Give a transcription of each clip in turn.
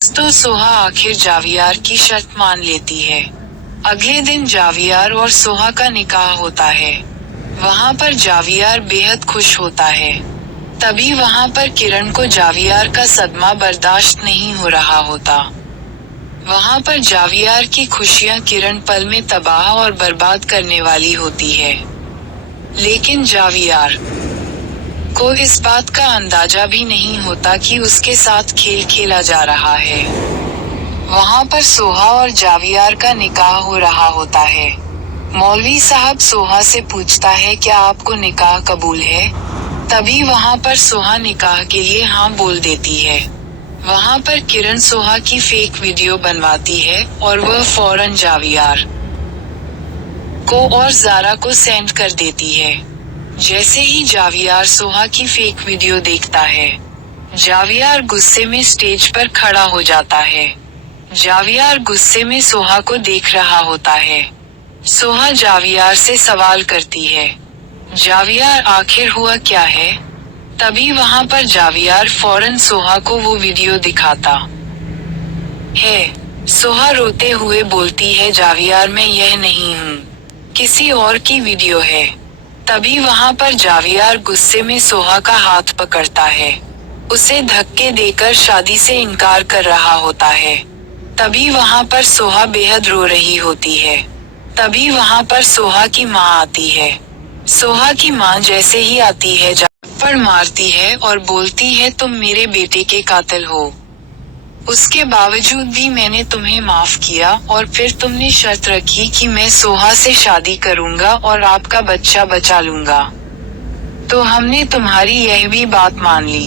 तो सोहा आखिर जावियार की शर्त मान लेती है। अगले दिन जावियार और सोहा का निकाह होता है। वहाँ पर जावियार बेहद खुश होता है। तभी वहाँ पर किरण को जावियार का सदमा बर्दाश्त नहीं हो रहा होता। वहाँ पर जावियार की खुशियाँ किरण पल में तबाह और बर्बाद करने वाली होती है। लेकिन जावियार को इस बात का अंदाजा भी नहीं होता कि उसके साथ खेल खेला जा रहा है। वहाँ पर सोहा और जावियार का निकाह हो रहा होता है। मौलवी साहब सोहा से पूछता है, क्या आपको निकाह कबूल है? तभी वहाँ पर सोहा निकाह के लिए हाँ बोल देती है। वहाँ पर किरण सोहा की फेक वीडियो बनवाती है और वह फौरन जावियार को और जारा को सेंड कर देती है। जैसे ही जावियार सोहा की फेक वीडियो देखता है, जावियार गुस्से में स्टेज पर खड़ा हो जाता है। जावियार गुस्से में सोहा को देख रहा होता है। सोहा जावियार से सवाल करती है, जावियार आखिर हुआ क्या है? तभी वहाँ पर जावियार फौरन सोहा को वो वीडियो दिखाता है। सोहा रोते हुए बोलती है, जावियार मैं यह नहीं हूँ, किसी और की वीडियो है। तभी वहाँ पर जावियार गुस्से में सोहा का हाथ पकड़ता है। उसे धक्के देकर शादी से इनकार कर रहा होता है। तभी वहाँ पर सोहा बेहद रो रही होती है। तभी वहाँ पर सोहा की माँ आती है। सोहा की माँ जैसे ही आती है पर मारती है और बोलती है, तुम मेरे बेटे के कातिल हो। उसके बावजूद भी मैंने तुम्हें माफ किया और फिर तुमने शर्त रखी कि मैं सोहा से शादी करूंगा और आपका बच्चा बचा लूंगा। तो हमने तुम्हारी यह भी बात मान ली।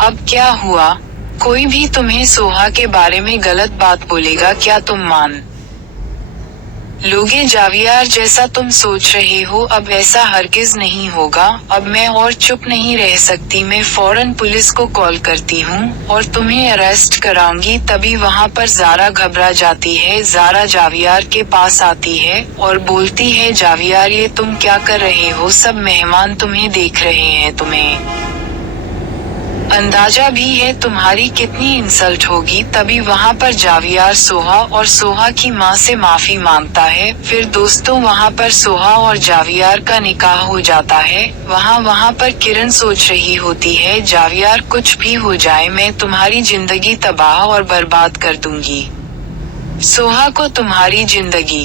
अब क्या हुआ? कोई भी तुम्हें सोहा के बारे में गलत बात बोलेगा, क्या तुम मान लोगे? जावियार जैसा तुम सोच रहे हो अब ऐसा हरगिज नहीं होगा। अब मैं और चुप नहीं रह सकती, मैं फौरन पुलिस को कॉल करती हूँ और तुम्हें अरेस्ट कराऊंगी। तभी वहाँ पर जारा घबरा जाती है। जारा जावियार के पास आती है और बोलती है, जावियार ये तुम क्या कर रहे हो? सब मेहमान तुम्हें देख रहे हैं, तुम्हें अंदाजा भी है तुम्हारी कितनी इंसल्ट होगी। तभी वहाँ पर जावियार सोहा और सोहा की माँ से माफी मांगता है। फिर दोस्तों वहाँ पर सोहा और जावियार का निकाह हो जाता है। वहाँ पर किरण सोच रही होती है, जावियार कुछ भी हो जाए मैं तुम्हारी जिंदगी तबाह और बर्बाद कर दूंगी। सोहा को तुम्हारी जिंदगी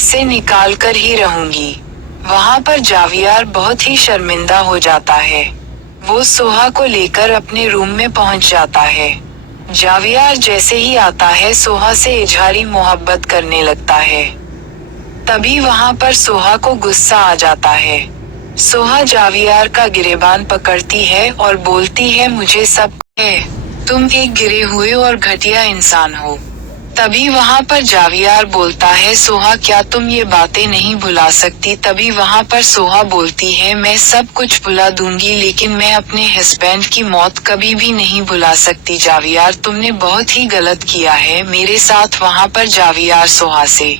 से निकाल कर ही रहूंगी। वहाँ पर जावियार बहुत ही शर्मिंदा हो जाता है। वो सोहा को लेकर अपने रूम में पहुंच जाता है। जावियार जैसे ही आता है सोहा से इजहारी मोहब्बत करने लगता है। तभी वहाँ पर सोहा को गुस्सा आ जाता है। सोहा जावियार का गिरेबान पकड़ती है और बोलती है, मुझे सब है, तुम एक गिरे हुए और घटिया इंसान हो। तभी वहाँ पर जावियार बोलता है, सोहा क्या तुम ये बातें नहीं भुला सकती? तभी वहाँ पर सोहा बोलती है, मैं सब कुछ भुला दूंगी लेकिन मैं अपने हस्बैंड की मौत कभी भी नहीं भुला सकती। जावियार तुमने बहुत ही गलत किया है मेरे साथ। वहाँ पर जावियार सोहा से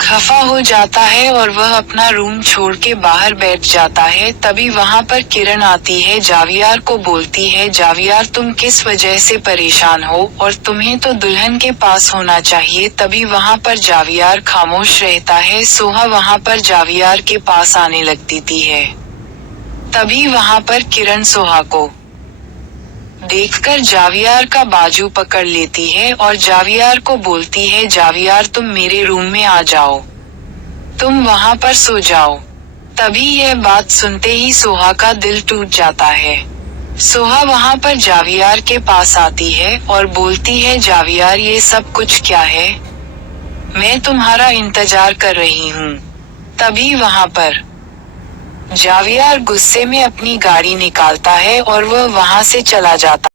खफा हो जाता है और वह अपना रूम छोड़ के बाहर बैठ जाता है। तभी वहाँ पर किरण आती है, जावियार को बोलती है, जावियार तुम किस वजह से परेशान हो और तुम्हें तो दुल्हन के पास होना चाहिए। तभी वहाँ पर जावियार खामोश रहता है। सोहा वहाँ पर जावियार के पास आने लगती है। तभी वहाँ पर किरण सोहा को देखकर जावियार का बाजू पकड़ लेती है और जावियार को बोलती है, जावियार तुम मेरे रूम में आ जाओ, तुम वहाँ पर सो जाओ। तभी यह बात सुनते ही सोहा का दिल टूट जाता है। सोहा वहाँ पर जावियार के पास आती है और बोलती है, जावियार ये सब कुछ क्या है? मैं तुम्हारा इंतजार कर रही हूँ। तभी वहाँ पर जावियार गुस्से में अपनी गाड़ी निकालता है और वह वहाँ से चला जाता